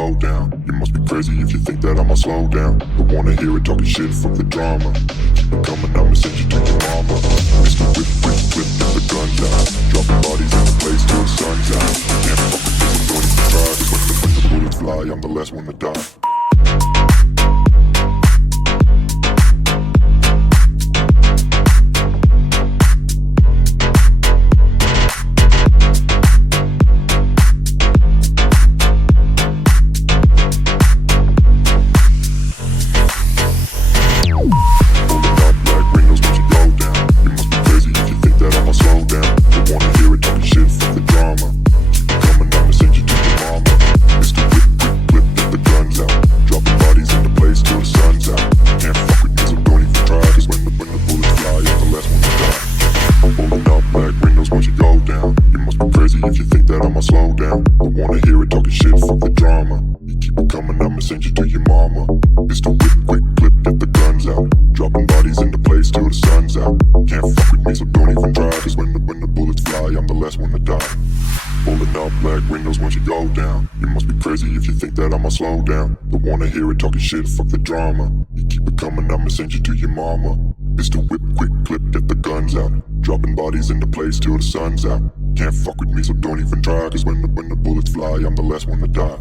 go down. You must be crazy if you think that I'ma slow down. Don't wanna hear it talking shit, fuck the drama. Keep it coming, I'ma send you to your mama. Mr. Whip, whip, whip, get the guns out. Dropping bodies in the place till the sun's out. Can't fuck with this, I'm going to try. Cause when the bullets fly, I'm the last one to die. If you think that I'ma slow down, don't wanna hear it talking shit, fuck the drama. You keep it coming, I'ma send you to your mama. It's the whip, quick clip, get the guns out. Dropping bodies in the place till the sun's out. Can't fuck with me, so don't even try. Cause when the bullets fly, I'm the last one to die. Pulling up black windows once you go down. You must be crazy if you think that I'ma slow down. Don't wanna hear it talking shit, fuck the drama. You keep it coming, I'ma send you to your mama. It's the whip, quick clip, get the guns out. Dropping bodies in the place till the sun's out. Can't fuck with me, so don't even try. Cause when the bullets fly, I'm the last one to die.